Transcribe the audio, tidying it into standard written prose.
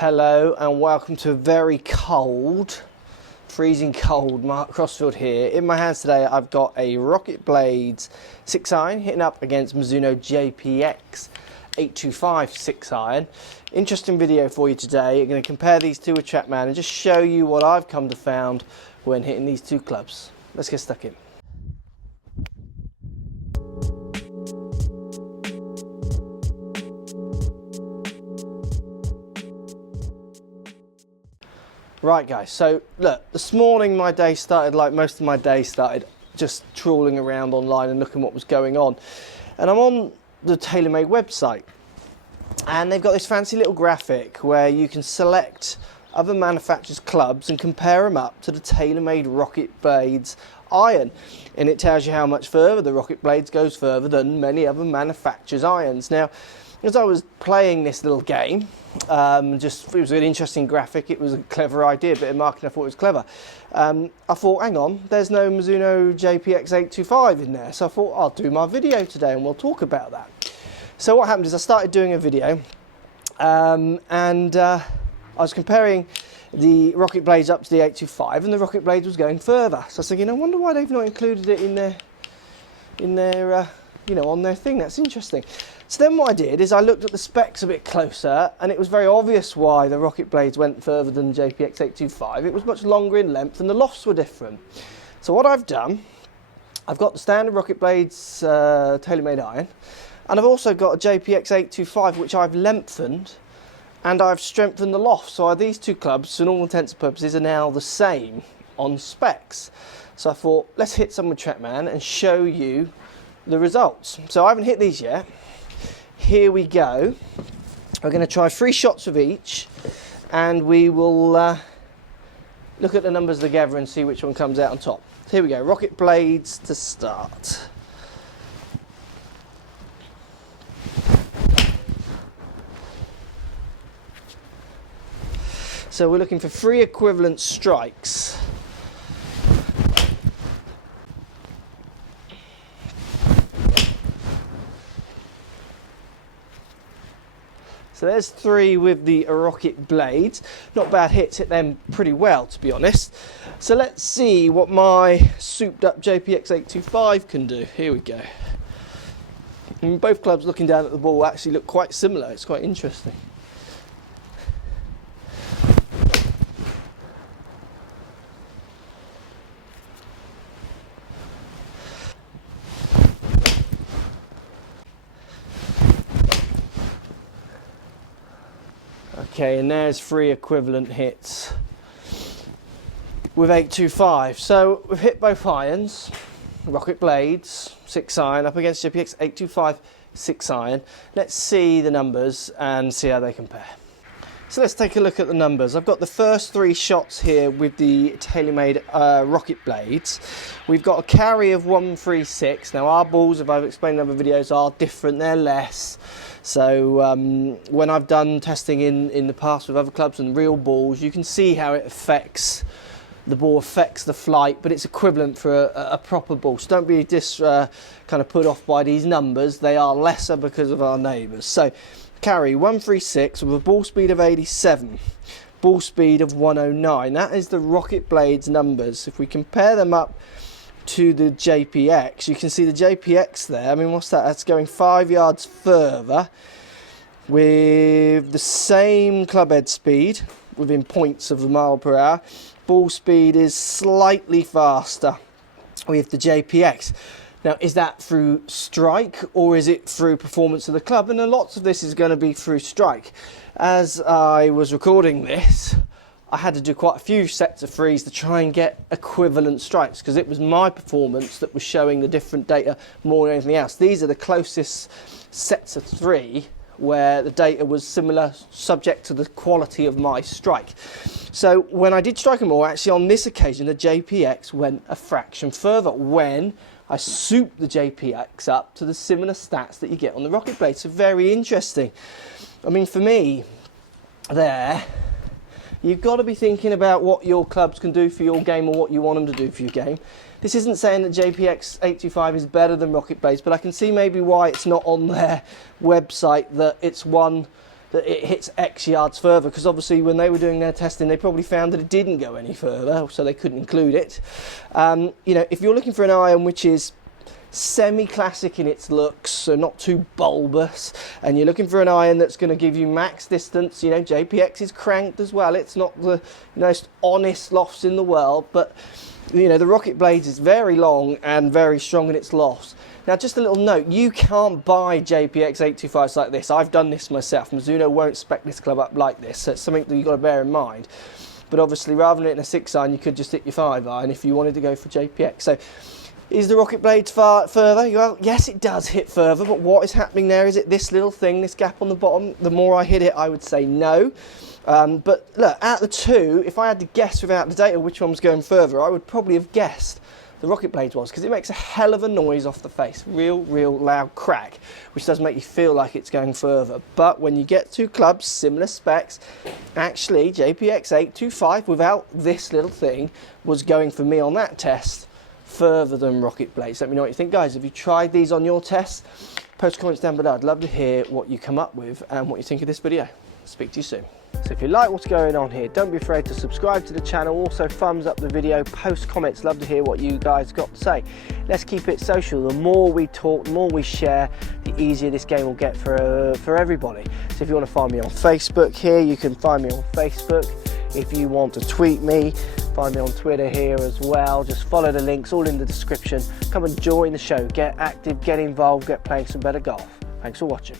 Hello and welcome to a very cold, freezing cold Mark Crossfield here. In my hands today I've got a RocketBladez 6-iron hitting up against Mizuno JPX825 6-iron. Interesting video for you today. I'm going to compare these two with TrackMan and just show you what I've come to found when hitting these two clubs. Let's get stuck in. Right guys, so look, this morning my day started like most of my day started just trawling around online and looking what was going on. And I'm on the TaylorMade website and they've got this fancy little graphic where you can select other manufacturers' clubs and compare them up to the TaylorMade RocketBladez iron. And it tells you how much further the RocketBladez goes further than many other manufacturers' irons. Now, as I was playing this little game, it was an interesting graphic, it was a clever idea, a bit of marketing, I thought it was clever. I thought, hang on, there's no Mizuno JPX825 in there, so I thought I'll do my video today and we'll talk about that. So what happened is I started doing a video I was comparing the RocketBladez up to the 825 and the RocketBladez was going further. So I was thinking, I wonder why they've not included it in their you know, on their thing. That's interesting. So then what I did is I looked at the specs a bit closer and it was very obvious why the RocketBladez went further than the JPX825. It was much longer in length and the lofts were different. So what I've done, I've got the standard RocketBladez TaylorMade iron and I've also got a JPX825 which I've lengthened and I've strengthened the loft. So these two clubs, for all intents and purposes, are now the same on specs. So I thought, let's hit some with TrackMan and show you the results. So I haven't hit these yet. Here we go. We're going to try 3 shots of each and we will look at the numbers together and see which one comes out on top. So here we go, RocketBladez to start. So we're looking for 3 equivalent strikes. So there's 3 with the RocketBladez. Not bad hits, hit them pretty well to be honest. So let's see what my souped up JPX825 can do. Here we go. And both clubs looking down at the ball actually look quite similar. It's quite interesting. Okay, and there's 3 equivalent hits with 825. So we've hit both irons, RocketBladez 6-iron up against JPX825 6-iron. Let's see the numbers and see how they compare. So let's take a look at the numbers. I've got the first 3 shots here with the TaylorMade RocketBladez. We've got a carry of 136. Now our balls, if I've explained in other videos, are different, they're less. So when I've done testing in the past with other clubs and real balls, you can see how it affects, the ball affects the flight, but it's equivalent for a proper ball. So don't be kind of put off by these numbers. They are lesser because of our neighbours. So carry 136 with a ball speed of 87, ball speed of 109. That is the RocketBladez numbers. If we compare them up to the JPX, you can see the JPX there. I mean, what's that? That's going 5 yards further with the same club head speed within points of a mile per hour. Ball speed is slightly faster with the JPX. Now, is that through strike or is it through performance of the club? And lots of this is going to be through strike. As I was recording this, I had to do quite a few sets of 3s to try and get equivalent strikes because it was my performance that was showing the different data more than anything else. These are the closest sets of 3 where the data was similar, subject to the quality of my strike. So when I did strike them all, actually on this occasion the JPX went a fraction further when I souped the JPX up to the similar stats that you get on the RocketBladez. So very interesting. I mean, for me, there, you've got to be thinking about what your clubs can do for your game or what you want them to do for your game. This isn't saying that JPX825 is better than RocketBladez, but I can see maybe why it's not on their website, that it's one that it hits X yards further, because obviously when they were doing their testing they probably found that it didn't go any further, so they couldn't include it. You know, if you're looking for an iron which is semi-classic in its looks, so not too bulbous, and you're looking for an iron that's going to give you max distance, you know, JPX is cranked as well. It's not the most honest lofts in the world, but you know, the RocketBladez is very long and very strong in its lofts. Now, just a little note, you can't buy JPX825s like this. I've done this myself. Mizuno won't spec this club up like this, so it's something that you've got to bear in mind. But obviously, rather than hitting a 6-iron, you could just hit your 5-iron if you wanted to go for JPX. So, is the RocketBladez far further? Well, yes, it does hit further, but what is happening there? Is it this little thing, this gap on the bottom? The more I hit it, I would say no. But look, out of the two, if I had to guess without the data which one was going further, I would probably have guessed the RocketBladez was, because it makes a hell of a noise off the face, real loud crack, which does make you feel like it's going further. But when you get two clubs, similar specs, actually JPX825 without this little thing was going for me on that test further than RocketBladez. Let me know what you think, guys. Have you tried these on your test? Post comments down below. I'd love to hear what you come up with and what you think of this video. Speak to you soon. So if you like what's going on here, don't be afraid to subscribe to the channel. Also thumbs up the video, post comments, love to hear what you guys got to say. Let's keep it social. The more we talk, the more we share, the easier this game will get for everybody. So if you want to find me on Facebook here, you can find me on Facebook. If you want to tweet me, find me on Twitter here as well. Just follow the links, all in the description. Come and join the show, get active, get involved, get playing some better golf. Thanks for watching.